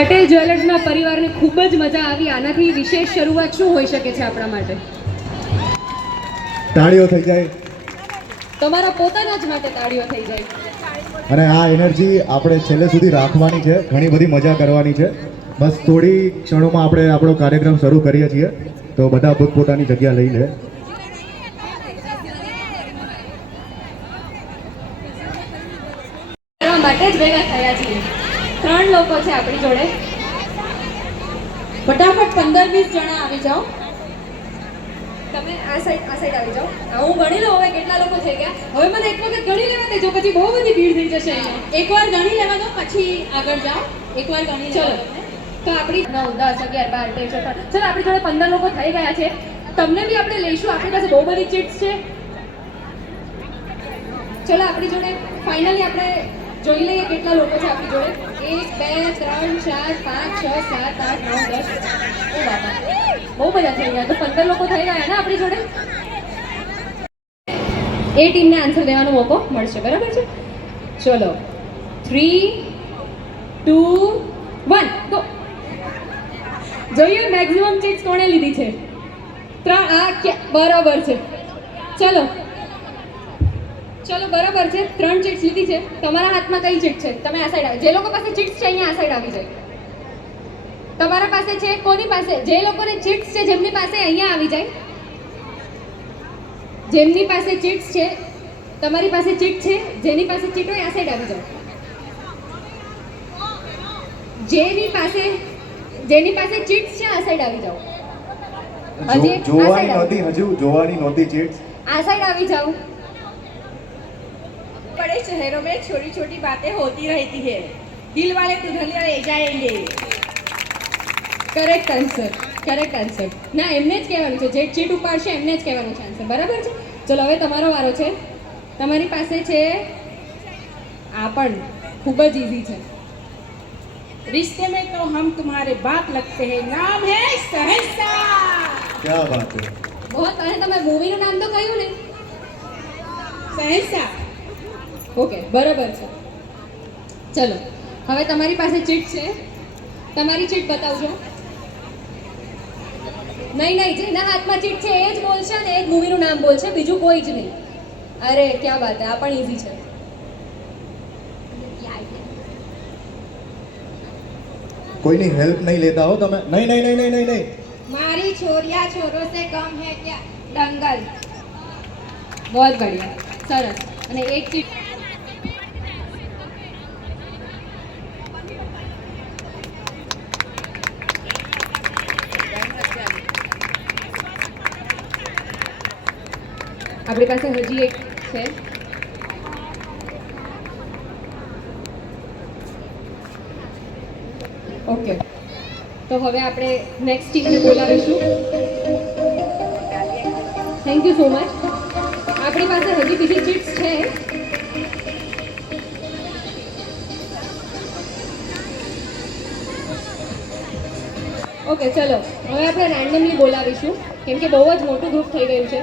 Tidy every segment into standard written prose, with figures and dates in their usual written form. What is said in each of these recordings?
પટેલ જ્વેલર્સના પરિવારને ખૂબ જ મજા આવી. આનાથી વિશેષ શરૂઆત શું હોઈ શકે છે આપણા માટે? તાળીઓ થઈ જાય, તમારા પોતાના જ માટે તાળીઓ થઈ જાય. અને આ એનર્જી આપણે છેલ્લે સુધી રાખવાની છે. ઘણી બધી મજા કરવાની છે. બસ થોડી ક્ષણોમાં આપણે આપણો કાર્યક્રમ શરૂ કરીએ છીએ, તો બધા પોતપોતાની જગ્યા લઈ લે. માટે જ ભેગા થયા છીએ. 3 લોકો છે આપણી જોડે. ફટાફટ 15-20 જણા આવી જાઓ. તમે આ સાઈડ આવી જાઓ. હું ગણી લઉં હવે કેટલા લોકો થઈ ગયા. હવે મને એક વખત ગણી લેવા દેજો, પછી બહુ બધી ભીડ થઈ જશે અહીંયા. એકવાર ગણી લેવા દો, પછી આગળ જાઓ. એકવાર ગણી ચલો. તો આપણી 9, 10, 11, 12, 13, 14. ચલો આપણી જોડે 15 લોકો થઈ ગયા છે. તમને બી આપણે લઈશું. આપણી પાસે બહુ બધી ચીટ્સ છે. ચલો આપણી જોડે ફાઇનલી આપણે જોઈ લઈએ કેટલા લોકો છે આપણી જોડે. 1, 2, 3, 4, 5, 6, 7, 8, 9, 10. ઓ બાબા, બહુ બધા થઈ ગયા. તો 15 લોકો થઈ ગયા ને આપણી જોડે. એ ટીમને આન્સર દેવાનો મોકો મળશે, બરાબર છે? ચલો 3, 2, 1 ગો. જોઈએ મેક્સિમમ ચીટ્સ કોણે લીધી છે. 3 બરાબર છે. ચલો બરાબર છે. 3 ચીટ્સ લીધી છે. તમારા હાથમાં કઈ ચીટ છે? તમે આ સાઈડ આવી. જે લોકો પાસે ચીટ્સ છે અહીંયા આ સાઈડ આવી જાય. તમારા પાસે છે? કોની પાસે? જે લોકોને ચીટ્સ છે જેમની પાસે અહીંયા આવી જાય. જેમની પાસે ચીટ્સ છે, તમારી પાસે ચીટ છે, જેની પાસે ચીટ હોય આ સાઈડ આવી જાઓ. જેની પાસે ચીટ્સ છે આ સાઈડ આવી જાઓ. જોવાની નહોતી ચીટ્સ. આ સાઈડ આવી જાઓ. बड़े शहरों में छोटी छोटी बातें होती रहती है. दिल वाले दुल्हनिया ले जाएंगे. Correct answer. ના, એમને જ કહેવાનું છે. જે ચીટ ઉપાડશે એમને જ કહેવાનું છે આન્સર, બરાબર છે? ચલો હવે તમારો વારો છે. તમારી પાસે છે આ પણ ખૂબ જ ઈઝી છે. रिश्ते में तो हम तुम्हारे बाप लगते हैं. नाम है सहसा. क्या बात है. બહુ. અને તમે મૂવીનું નામ તો કહ્યું ને. सहसा. ઓકે, બરાબર છે. ચલો હવે તમારી પાસે ચીટ છે. તમારી ચીટ બતાવજો. નહીં, જેના હાથમાં ચીટ છે એ જ બોલશે ને એ જ મૂવીનું નામ બોલશે, બીજું કોઈ જ નહીં. અરે ક્યાં વાત હે, આ પણ ઈઝી છે. કોઈની હેલ્પ નહીં લેતા હો તમે. નહીં. मारी छोरिया छोरों से कम है क्या? दंगल. બહુ બઢિયા, સરસ. અને એક ચીટ આપણી પાસે હજી એક છે. ઓકે, તો હવે આપણે નેક્સ્ટ ટીમને બોલાવીશું. Thank you so much. આપણી પાસે હજી બીજી ચીટ્સ છે. ઓકે, ચલો હવે આપણે રેન્ડમલી બોલાવીશું, કેમ કે બહુ જ મોટું ગ્રુપ થઈ ગયું છે.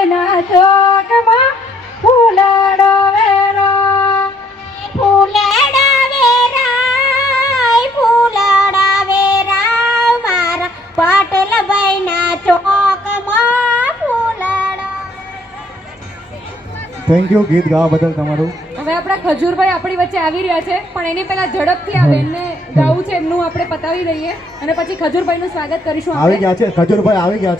ભાઈના ચોકમાં ફૂલડો વેરો ફૂલડા વેરાય ફૂલડા વેરાય મારા પાટલ ભાઈના ચોકમાં ફૂલડા થેન્ક યુ ગીત ગાવા બદલ તમારું. હવે આપણા ખજૂરભાઈ આપણી વચ્ચે આવી રહ્યા છે, પણ એની પહેલા ઝડપથી આ બેનને ગાવું છે એમનું આપણે પતાવી દઈએ અને પછી ખજૂરભાઈનું સ્વાગત કરીશું આવી આપણે. ગયા છે ખજૂરભાઈ, આવી ગયા છે.